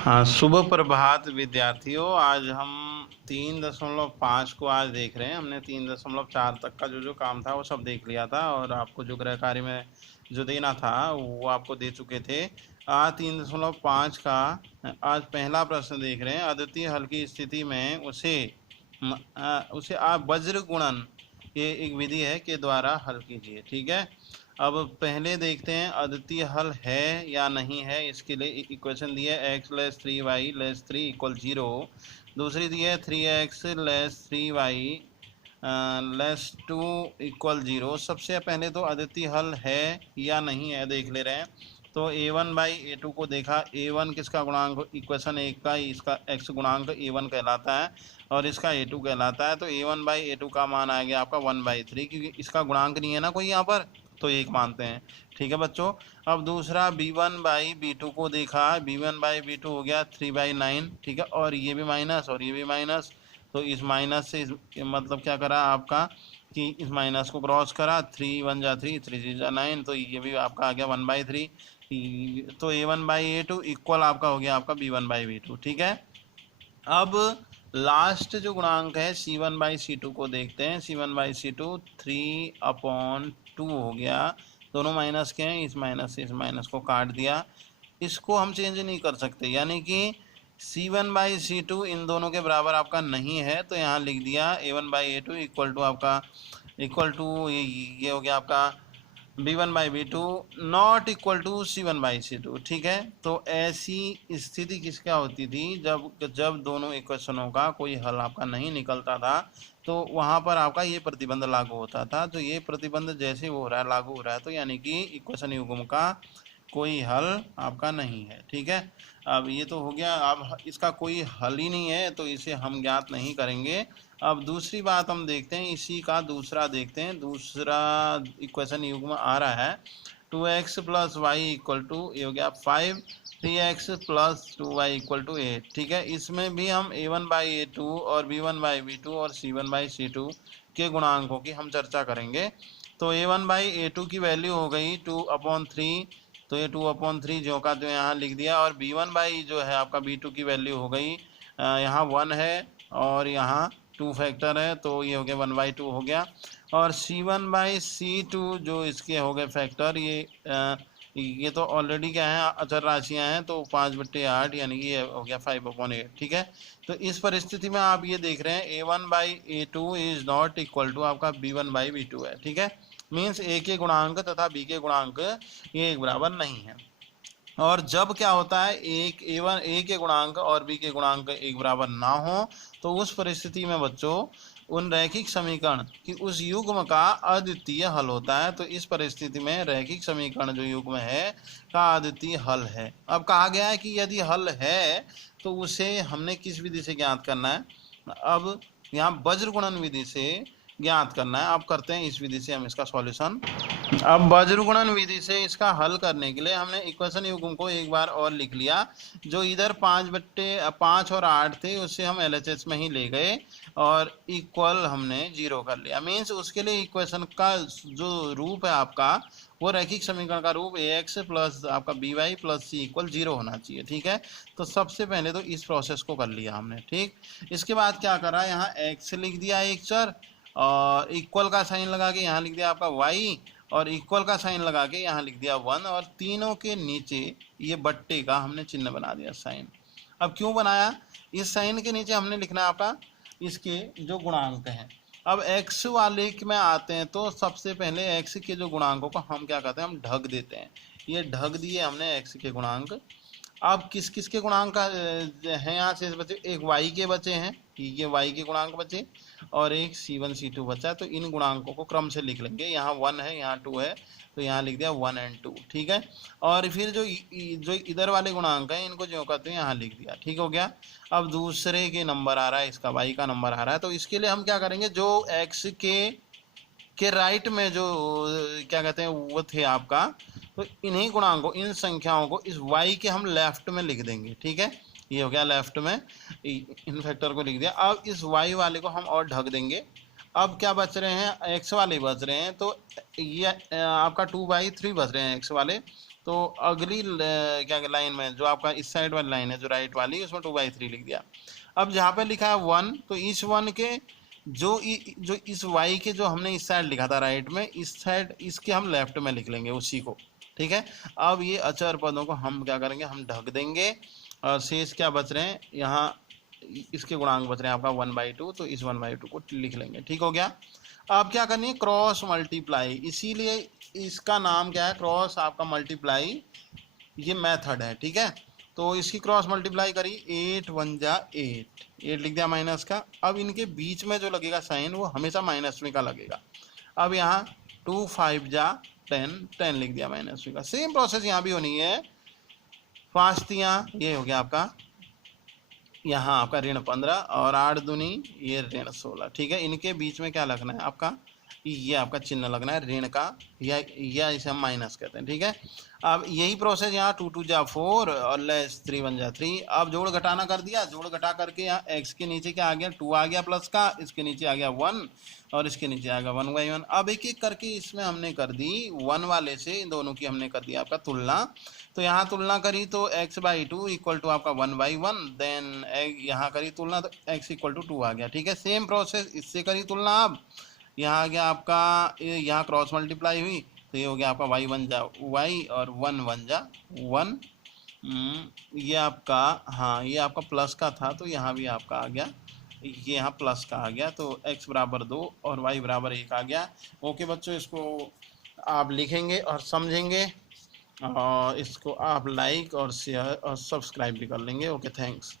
हाँ, शुभ प्रभात विद्यार्थियों। आज हम 3.5 को आज देख रहे हैं। हमने 3.4 तक का जो काम था वो सब देख लिया था और आपको जो गृह कार्य में जो देना था वो आपको दे चुके थे। आज 3.5 का आज पहला प्रश्न देख रहे हैं। अद्वितीय हल की स्थिति में उसे आप वज्र गुणन, ये एक विधि है, के द्वारा हल कीजिए। ठीक है, अब पहले देखते हैं अद्वितीय हल है या नहीं है। इसके लिए इक्वेशन दी है x less 3y less 3 equal 0। दूसरी दी है 3x less 3y less 2 equal 0। सबसे पहले तो अद्वितीय हल है या नहीं है देख ले रहे हैं। तो a1/a2 को देखा। a1 किसका गुणांक, इक्वेशन 1 का इसका x गुणांक a1 कहलाता है और इसका a2 कहलाता है। तो a1/a2 का मान आ गया आपका 1/3, क्योंकि इसका गुणांक नहीं है ना कोई यहाँ पर, तो एक मानते हैं। ठीक है बच्चों। अब दूसरा b1/b2 को देखा। b1/b2 हो गया 3/9। ठीक है, और ये भी माइनस और ये भी माइनस। तो इस माइनस से मतलब क्या करा आपका कि इस माइनस को क्रॉस करा। 3 1 जा 3, 3 जा 9, तो ये भी आपका आ गया 1/3। तो a1/a2 इक्वल आपका हो गया आपका b1/b2। ठीक है, अब लास्ट जो गुणांक है c1/c2 को देखते हैं। c1/c2 3/2 हो गया। दोनों माइनस के हैं, इस माइनस से इस माइनस को काट दिया। इसको हम चेंज नहीं कर सकते, यानी कि c1/c2 इन दोनों के बराबर आपका नहीं है। तो यहाँ लिख दिया a1/a2 इक्वल टू आपका इक्वल टू ये हो गया आपका b1/b2 not equal to c1/c2। ठीक है, तो ऐसी स्थिति किसका होती थी, जब दोनों इक्वेशनों का कोई हल आपका नहीं निकलता था, तो वहाँ पर आपका ये प्रतिबंध लागू होता था। तो ये प्रतिबंध जैसे हो रहा है, लागू हो रहा है, तो यानी कि इक्वेशन युग्म का कोई हल आपका नहीं है। ठीक है, अब ये तो हो गया। अब इसका कोई हल ही नहीं है तो इसे हम ज्ञात नहीं करेंगे। अब दूसरी बात हम देखते हैं, इसी का दूसरा देखते हैं। दूसरा इक्वेशन युग्म आ रहा है 2x plus Y equal to, ये हो गया 5, 3x plus 2y equal to 8। ठीक है, इसमें भी हम a1/a2 और b1/b2 और c1/c2 के गुणांकों की हम चर्चा करेंगे। तो a1/a2 की वैल्यू हो गई 2/3, तो ये 2/3 जो का जो यहाँ लिख दिया। और b1 जो है आपका b2 की वैल्यू हो गई यहाँ 1 है और यहाँ 2 फैक्टर है, तो ये हो गया 1/2 हो गया। और c1/c2 जो इसके हो गए फैक्टर, ये तो ऑलरेडी क्या है, अचर राशियाँ हैं, तो 5/8 यानी कि ये हो गया 5/8। ठीक है, तो इस परिस्थिति में आप ये देख रहे हैं a1/a2 is not equal to आपका b1/b2 है। ठीक है, मीन्स ए के गुणांक तथा बी के गुणांक ये एक बराबर नहीं है। और जब क्या होता है, ए के गुणांक और बी के गुणांक एक बराबर ना हो, तो उस परिस्थिति में बच्चों उन रैखिक समीकरण की उस युग्म का अद्वितीय हल होता है। तो इस परिस्थिति में रैखिक समीकरण जो युग्म है का अद्वितीय हल है। अब कहा गया है कि यदि हल है तो उसे हमने किस विधि से ज्ञात करना है। अब यहाँ वज्र गुणन विधि से ज्ञात करना है। अब करते हैं इस विधि से हम इसका सॉल्यूशन। अब वज्र गुणन विधि से इसका हल करने के लिए हमने इक्वेशन युग्म को एक बार और लिख लिया। जो इधर 5 और 8 थे उससे हम LHS में ही ले गए और इक्वल हमने 0 कर लिया। मीन्स उसके लिए इक्वेशन का जो रूप है आपका, वो रैखिक समीकरण का रूप ax प्लस आपका by प्लस c इक्वल 0 होना चाहिए। ठीक है, तो सबसे पहले तो इस प्रोसेस को कर लिया हमने। ठीक, इसके बाद क्या करा, यहाँ x लिख दिया एक चर और इक्वल का साइन लगा के यहाँ लिख दिया आपका y और इक्वल का साइन लगा के यहाँ लिख दिया 1 और तीनों के नीचे ये बट्टे का हमने चिन्ह बना दिया साइन। अब क्यों बनाया, इस साइन के नीचे हमने लिखना है आपका इसके जो गुणांक हैं। अब x वाले में आते हैं तो सबसे पहले x के जो गुणांकों को हम क्या कहते हैं, हम ढक देते हैं। ये ढक दिए हमने x के गुणांक। अब किस किस के गुणांक हैं यहाँ से बचे, एक y के बचे हैं, ये y के गुणांक बचे और एक c1 c2 बचा। तो इन गुणांकों को क्रम से लिख लेंगे। यहाँ 1 है, यहाँ 2 है, तो यहाँ लिख दिया 1 और 2। ठीक है, और फिर जो इधर वाले गुणांक हैं इनको जो कहते हैं यहाँ लिख दिया। ठीक हो गया। अब दूसरे के नंबर आ रहा है, इसका y का नंबर आ रहा है, तो इसके लिए हम क्या करेंगे, जो x के राइट में जो क्या कहते हैं वो थे आपका, तो इन्हीं गुणांकों, इन संख्याओं को इस y के हम लेफ्ट में लिख देंगे। ठीक है, ये हो गया लेफ्ट में, इन फैक्टर को लिख दिया। अब इस y वाले को हम और ढक देंगे। अब क्या बच रहे हैं, x वाले बच रहे हैं, तो ये आपका 2/3 बच रहे हैं x वाले। तो अगली क्या लाइन में जो आपका इस साइड वाली लाइन है जो राइट वाली, उसमें 2/3 लिख दिया। अब जहाँ पे लिखा है 1, तो इस 1 के जो इस y के जो हमने इस साइड लिखा था राइट में, इस साइड इसके हम लेफ्ट में लिख लेंगे उसी को, ठीक है। अब ये अचर पदों को हम क्या करेंगे, हम ढक देंगे, और शेष क्या बच रहे हैं यहाँ, इसके गुणांक बच रहे हैं आपका 1/2, तो इस 1/2 को लिख लेंगे, ठीक हो गया। अब क्या करनी है, क्रॉस मल्टीप्लाई, इसीलिए इसका नाम क्या है, क्रॉस आपका मल्टीप्लाई, ये मेथड है, ठीक है। तो इसकी क्रॉस मल्टीप्लाई करी, 8 1 जा 8, 8 लिख दिया माइनस का। अब इनके बीच में जो लगेगा साइन वो हमेशा माइनस में का लगेगा। अब यहाँ 2 5 जा 10, 10 लिख दिया माइनस में का। सेम प्रोसेस यहाँ भी होनी है। 5 तियाँ, ये हो गया आपका यहाँ आपका ऋण 15, और 8 दूनी ये ऋण 16, ठीक है। इनके बीच में क्या लगना है आपका, ये आपका चिन्ह लगना है ऋण का, या इसे हम माइनस कहते हैं, ठीक है। अब यही प्रोसेस यहाँ 2 2 जा 4 और लेस 3 1 जा 3। अब जोड़ घटाना कर दिया, जोड़ घटा करके यहाँ x के नीचे क्या आ गया, 2 आ गया प्लस का, इसके नीचे आ गया 1, और इसके नीचे आ गया 1/1। अब एक एक करके इसमें हमने कर दी 1 वाले से, इन दोनों की हमने कर दिया आपका तुलना। तो यहाँ तुलना करी तो x/2 इक्वल टू आपका 1/1, देन यहाँ करी तुलना तो x इक्वल टू 2 आ गया, ठीक है। सेम प्रोसेस इससे करी तुलना। अब यहाँ आ गया आपका, यहाँ क्रॉस मल्टीप्लाई हुई, तो ये हो गया आपका y 1 जा y और 1 1 जा 1। ये आपका, हाँ ये आपका प्लस का था, तो यहाँ भी आपका आ गया, ये यहाँ प्लस का आ गया, तो x बराबर 2 और y बराबर 1 आ गया। ओके बच्चों, इसको आप लिखेंगे और समझेंगे, और इसको आप लाइक और शेयर और सब्सक्राइब भी कर लेंगे। Okay, thanks.